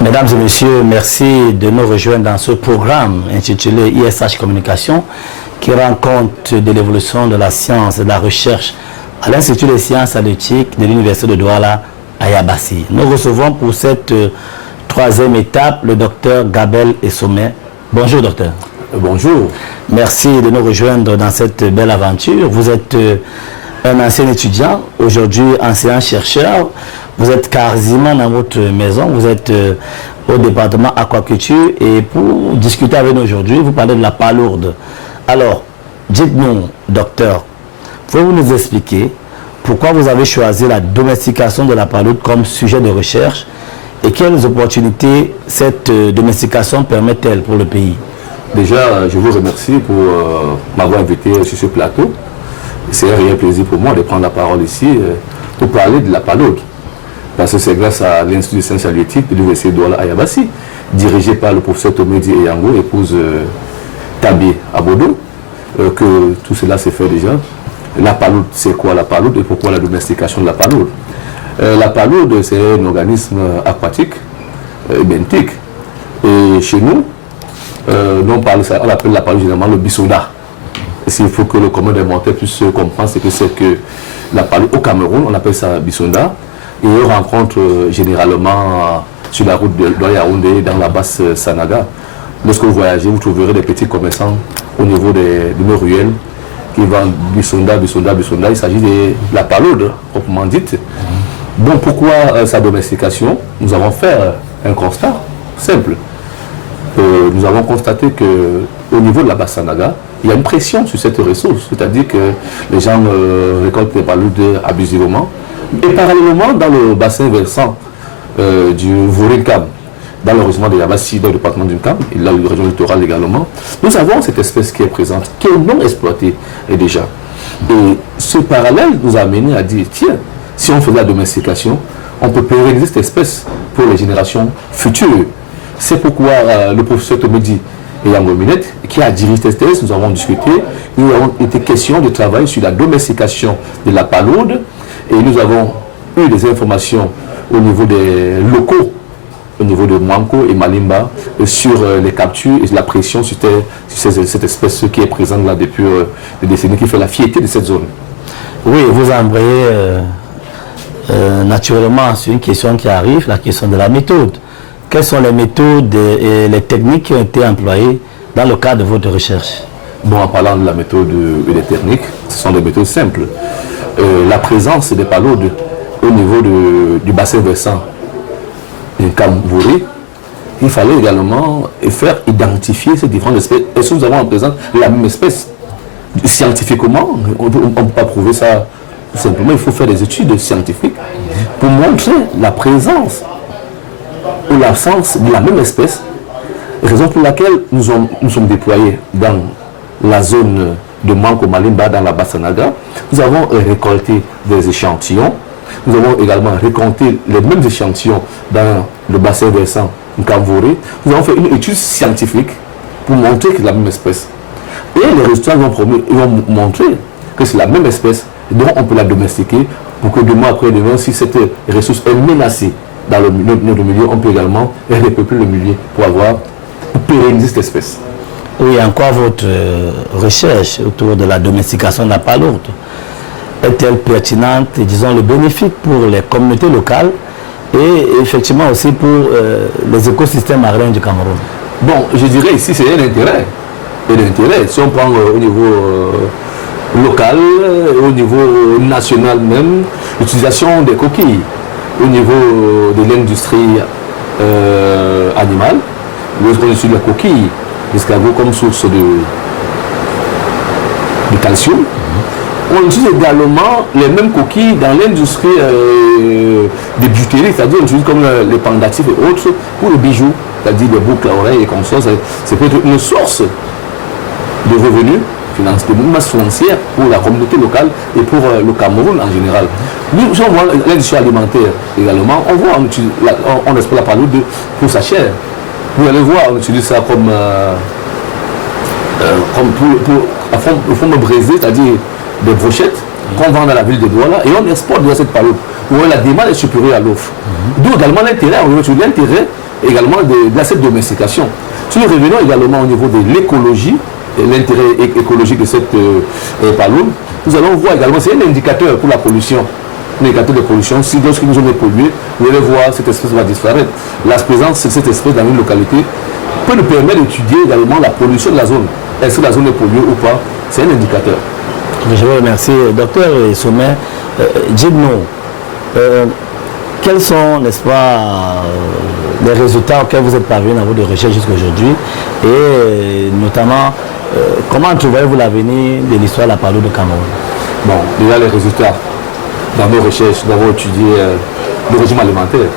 Mesdames et messieurs, merci de nous rejoindre dans ce programme intitulé ISH Communication qui rend compte de l'évolution de la science et de la recherche à l'Institut des sciences halieutiques de l'Université de Douala à Yabassi. Nous recevons pour cette troisième étape le docteur Gabel Essomé. Bonjour docteur. Bonjour. Merci de nous rejoindre dans cette belle aventure. Vous êtes un ancien étudiant, aujourd'hui enseignant-chercheur. Vous êtes quasiment dans votre maison, vous êtes au département aquaculture et pour discuter avec nous aujourd'hui, vous parlez de la palourde. Alors, dites-nous, docteur, pouvez-vous nous expliquer pourquoi vous avez choisi la domestication de la palourde comme sujet de recherche et quelles opportunités cette domestication permet-elle pour le pays? Déjà, je vous remercie pour m'avoir invité sur ce plateau. C'est un réel plaisir pour moi de prendre la parole ici pour parler de la palourde. Parce que c'est grâce à l'Institut des sciences halieutiques de l'Université de Douala à Yabassi, dirigé par le professeur Tomedi Eyango, épouse Tabi Abodo, que tout cela s'est fait déjà. La palourde, c'est quoi la palourde et pourquoi la domestication de la palourde? La palourde, c'est un organisme aquatique, benthique. Et chez nous, on appelle la palourde généralement le bisonda. S'il faut que le commun des mortels puisse comprendre, c'est que la palourde au Cameroun, on appelle ça bisonda. Et on rencontre généralement sur la route de Yaoundé, dans la basse Sanaga. Lorsque vous voyagez, vous trouverez des petits commerçants au niveau de nos ruelles qui vendent bisonda. Il s'agit de la palourde, proprement dite. Donc pourquoi sa domestication? Nous avons fait un constat simple. Nous avons constaté qu'au niveau de la basse Sanaga, il y a une pression sur cette ressource. C'est-à-dire que les gens récoltent les paloudes abusivement. Et parallèlement, dans le bassin versant du Vorinkam, dans l'arrondissement de Yabassi, dans le département du Kam, et là, la région littorale également, nous avons cette espèce qui est présente, qui est non exploitée déjà. Et ce parallèle nous a amené à dire, tiens, si on fait la domestication, on peut pérenniser cette espèce pour les générations futures. C'est pourquoi le professeur Tomedi Eyango Minette, qui a dirigé cette thèse, nous avons discuté, nous avons été question de travailler sur la domestication de la palourde. Et nous avons eu des informations au niveau des locaux, au niveau de Mwanko et Malimba, sur les captures et la pression sur cette espèce qui est présente là depuis des décennies, qui fait la fierté de cette zone. Oui, vous embrayez naturellement sur une question qui arrive, la question de la méthode. Quelles sont les méthodes et les techniques qui ont été employées dans le cadre de votre recherche? Bon, en parlant de la méthode et des techniques, ce sont des méthodes simples. La présence des paloudes au niveau du bassin versant du Kamvouri, il fallait également faire identifier ces différentes espèces. Est-ce que nous avons en présence la même espèce? Scientifiquement, on ne peut pas prouver ça tout simplement. Il faut faire des études scientifiques pour montrer la présence ou l'absence de la même espèce, raison pour laquelle nous sommes déployés dans la zone de Manko Malimba, dans la Bassanaga. Nous avons récolté des échantillons Nous avons également récolté les mêmes échantillons dans le bassin versant Nkamvore. Nous avons fait une étude scientifique pour montrer que c'est la même espèce. Et les résultats vont montrer que c'est la même espèce, donc on peut la domestiquer pour que demain après demain, si cette ressource est menacée dans notre milieu, on peut également repeupler le milieu pour pérenniser cette espèce. Oui, en quoi votre recherche autour de la domestication de la palourde est-elle pertinente et disons le bénéfique pour les communautés locales et effectivement aussi pour les écosystèmes marins du Cameroun? Bon, je dirais ici c'est un intérêt. Et l'intérêt, si on prend au niveau local, au niveau national même, l'utilisation des coquilles, au niveau de l'industrie animale, lorsqu'on utilise la coquille d'escargot comme source de calcium, on utilise également les mêmes coquilles dans l'industrie des bijouteries, c'est-à-dire on utilise comme les pendatifs et autres pour les bijoux, c'est-à-dire les boucles à oreilles et comme ça, c'est peut-être une source de revenus, de masse financière pour la communauté locale et pour le Cameroun en général. Nous, si on voit l'industrie alimentaire également, on voit, on exploite la palourde pour sa chair. Vous allez voir, on utilise ça comme pour forme braisée, c'est-à-dire des brochettes qu'on vend dans la ville de Douala et on exporte de cette palourde. Où la demande est supérieure à l'offre. D'où également l'intérêt, on retrouve l'intérêt également de cette domestication. Si nous revenons également au niveau de l'écologie, l'intérêt écologique de cette palourde, nous allons voir également, c'est un indicateur pour la pollution. Un indicateur de pollution, si lorsque nous sommes pollués, vous allez voir cette espèce va disparaître. La présence de cette espèce dans une localité peut nous permettre d'étudier également la pollution de la zone. Est-ce que la zone est polluée ou pas? C'est un indicateur. Je vous remercie. Docteur Sommet, dites-nous, quels sont, n'est-ce pas, les résultats auxquels vous êtes parvenus dans votre recherche jusqu'à aujourd'hui et notamment, comment trouvez-vous l'avenir de l'histoire de la palourde de Cameroun? Bon, déjà les résultats dans nos recherches, nous avons étudié le régime alimentaire.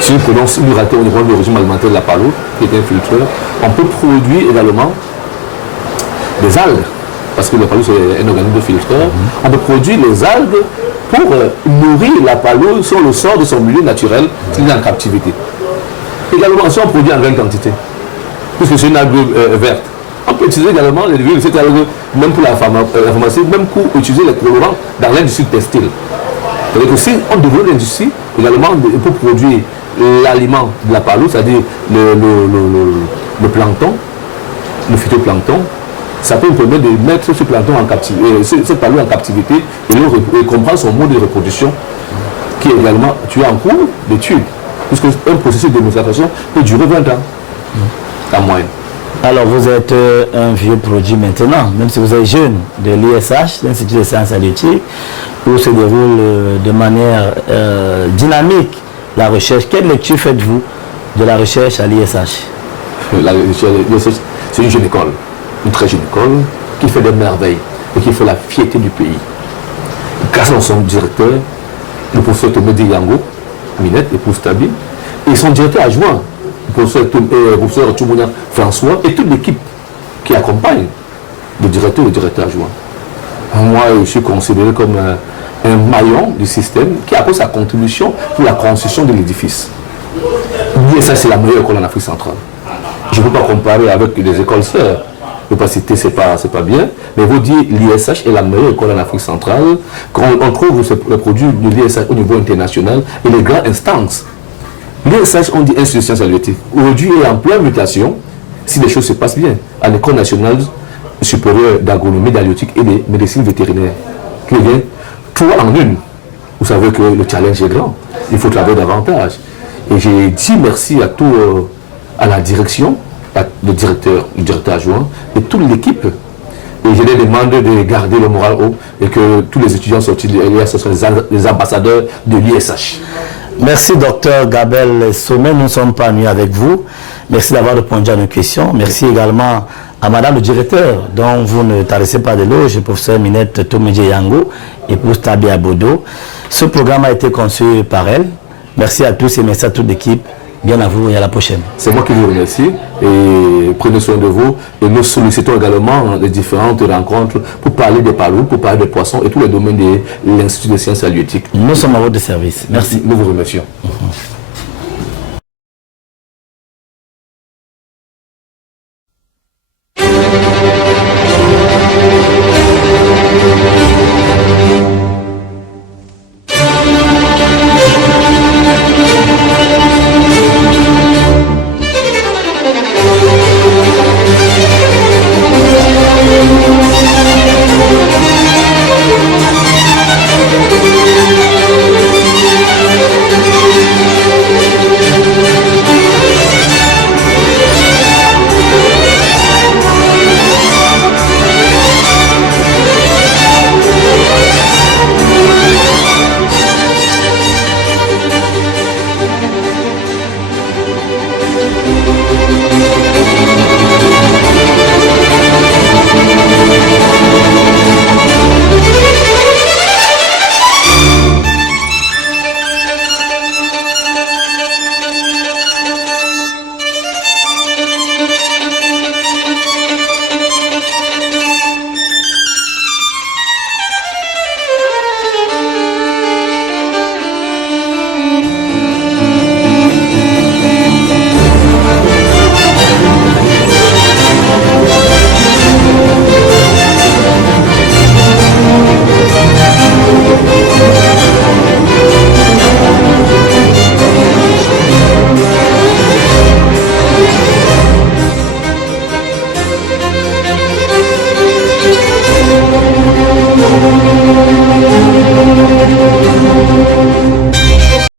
Si nous prenons au niveau du régime alimentaire de la palourde, qui est un filtreur, on peut produire également des algues, parce que la palourde c'est un organisme de filtreur. On peut produire les algues pour nourrir la palourde sur le sort de son milieu naturel s'il est en captivité. Également, si on produit en grande quantité, puisque c'est une algue verte, on peut utiliser également les huiles de cette algue, même pour la pharmacie, même pour utiliser les colorants dans l'industrie textile. C'est-à-dire que si on développe l'industrie, également pour produire l'aliment de la palourde, c'est-à-dire le plancton, le phytoplancton, ça peut nous permettre de mettre ce plancton en captivité, cette palourde en captivité et comprendre son mode de reproduction qui est également en cours d'étude. Puisque un processus de démonstration peut durer 20 ans en moyenne. Alors vous êtes un vieux produit maintenant, même si vous êtes jeune, de l'ISH, l'Institut des sciences halieutiques, où se déroule de manière dynamique la recherche. Quelle lecture faites-vous de la recherche à l'ISH? La recherche, c'est une jeune école, une très jeune école, qui fait des merveilles et qui fait la fierté du pays. Grâce à son directeur, le professeur Tomé Yango, Minette, épouse Tabi, et son directeur adjoint, le professeur Tchoumouna François, et toute l'équipe qui accompagne le directeur adjoint. Moi, je suis considéré comme un maillon du système qui apporte sa contribution pour la construction de l'édifice. Ça, c'est la meilleure école en Afrique centrale. Je ne peux pas comparer avec les écoles sœurs. Je ne peux pas citer, c'est pas bien, mais vous dire l'ISH est la meilleure école en Afrique centrale. Quand on trouve le produit de l'ISH au niveau international et les grandes instances. L'ISH, on dit Institut de sciences halieutiques. Aujourd'hui, il est en pleine mutation, si les choses se passent bien, à l'École nationale supérieure d'agronomie, d'halieutique et de médecine vétérinaire, qui vient 3 en 1. Vous savez que le challenge est grand. Il faut travailler davantage. Et j'ai dit merci à la direction, le directeur adjoint et toute l'équipe. Et je leur demande de garder le moral haut et que tous les étudiants sortis de l'ISH soient les ambassadeurs de l'ISH. Merci docteur Gabel Sommet, nous ne sommes pas venus avec vous. Merci d'avoir répondu à nos questions. Merci également à madame le directeur, dont vous ne tarissez pas de l'éloge, le professeur Minette Tomedje Yango, épouse Tabi Abodo. Ce programme a été conçu par elle. Merci à tous et merci à toute l'équipe. Bien à vous et à la prochaine. C'est moi qui vous remercie et et prenez soin de vous. Et nous sollicitons également les différentes rencontres pour parler des paloudes, pour parler des poissons et tous les domaines de l'Institut de sciences halieutiques. Nous sommes à votre service. Merci. Nous vous remercions.